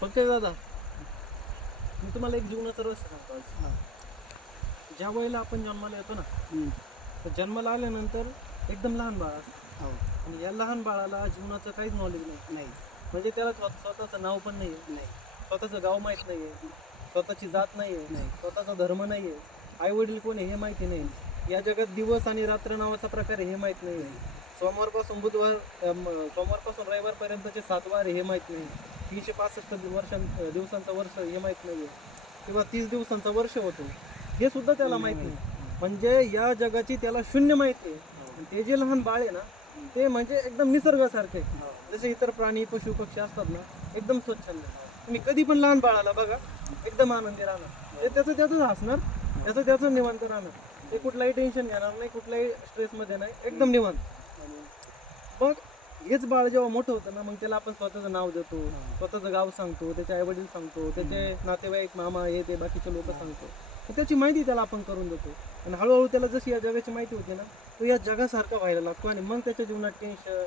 फक्त दादा मी तुम्हाला एक जीवनाचं रहस्य सांगतो आज. हा. ज्या वेळेला आपण जन्माला येतो ना, हम्म. तर जन्माला आल्यानंतर एकदम लहान बाळ असतं हो. आणि या लहान बाळाला जीवनाचं काहीच नॉलेज नाही. नाही. म्हणजे त्याला स्वतःचं नाव पण नाही आहे, नाही. स्वतःचं गाव माहीत नाही आहे, स्वतःची जात नाही आहे, नाही. स्वतःचा धर्म नाही आहे, आई वडील कोण आहे हे माहिती नाही, या जगात दिवस आणि रात्र नावाचा प्रकार आहे हे माहीत नाही, सोमवारपासून सोमवारपासून रविवारपर्यंतचे 7 वार आहे हे माहीत नाही, 365 दिवसांचं वर्ष हे माहीत नाही आहे, किंवा 30 दिवसांचा वर्ष होतो हे सुद्धा त्याला माहीत नाही. म्हणजे या जगाची त्याला शून्य माहिती आहे. आणि ते जे लहान बाळ आहे ना, ते म्हणजे एकदम निसर्गासारखे हो. जसे इतर प्राणी पशु पक्षी असतात ना, एकदम स्वच्छंद. तुम्ही कधी पण लहान बाळाला बघा, एकदम आनंदी राहणार, ते त्याचं हसणार, त्याचं निवांत राहणार, ते कुठलाही टेन्शन घेणार नाही, कुठल्याही स्ट्रेसमध्ये नाही, एकदम निवांत. मग हेच बाळ जेव्हा मोठं होतं ना, मग त्याला आपण स्वतःचं नाव देतो, स्वतःचं गाव सांगतो, त्याचे आई वडील सांगतो, त्याचे नातेवाईक मामा हे ते बाकीचे लोक सांगतो, तर त्याची माहिती त्याला आपण करून देतो. आणि हळूहळू त्याला जशी या जगाची माहिती होते ना, तो या जगासारखा व्हायला लागतो. आणि मग त्याच्या जीवनात टेन्शन,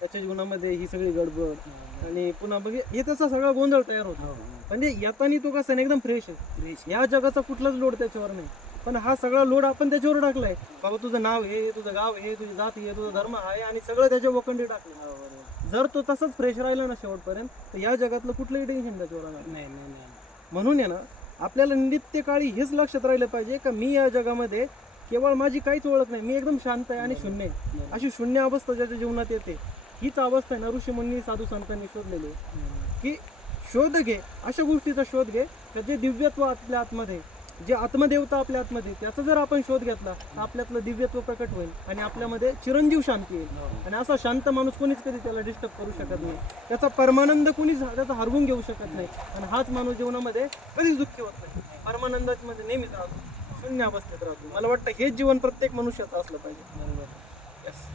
त्याच्या जीवनामध्ये ही सगळी गडबड, आणि पुन्हा बघ हे त्याचा सगळा गोंधळ तयार होतो. म्हणजे येताना तो कसा एकदम फ्रेश आहे, या जगाचा कुठलाच लोड त्याच्यावर नाही. पण हा सगळा लोड आपण त्याच्यावर टाकलाय. बाबा तुझं नाव हे, तुझं गाव हे, तुझी जात हे, तुझा धर्म आहे, आणि सगळं त्याच्या वखंडी टाकलं. जर तो तसंच फ्रेश राहिला ना शेवटपर्यंत, तर या जगातलं कुठलंही टेन्शन त्याच्यावर राहणार नाही. म्हणून आहे ना, आपल्याला नित्यकाळी हेच लक्षात राहिलं पाहिजे का मी या जगामध्ये केवळ माझी काहीच ओळख नाही, मी एकदम शांत आहे आणि शून्य आहे. अशी शून्य अवस्था ज्याच्या जीवनात येते, हीच अवस्था आहे ना ऋषीमुनी साधू संतांनी शोधलेली आहे. की शोध घे, अशा गोष्टीचा शोध घे का जे दिव्यत्व आपल्या आतमध्ये, जे आत्मदेवता आपल्या आतमध्ये, त्याचा जर आपण शोध घेतला तर आपल्यातलं दिव्यत्व प्रकट होईल आणि आपल्यामध्ये चिरंजीव शांती येईल. आणि असा शांत माणूस कोणीच कधी त्याला डिस्टर्ब करू शकत नाही, त्याचा परमानंद कोणीच त्याचा हरवून घेऊ शकत नाही. आणि हाच माणूस जीवनामध्ये कधीच दुःखी होत नाही, परमानंदामध्ये नेहमीच राहतो, शून्य अवस्थेत राहतो. मला वाटतं हेच जीवन प्रत्येक मनुष्याचं असलं पाहिजे. बरोबर. Yes.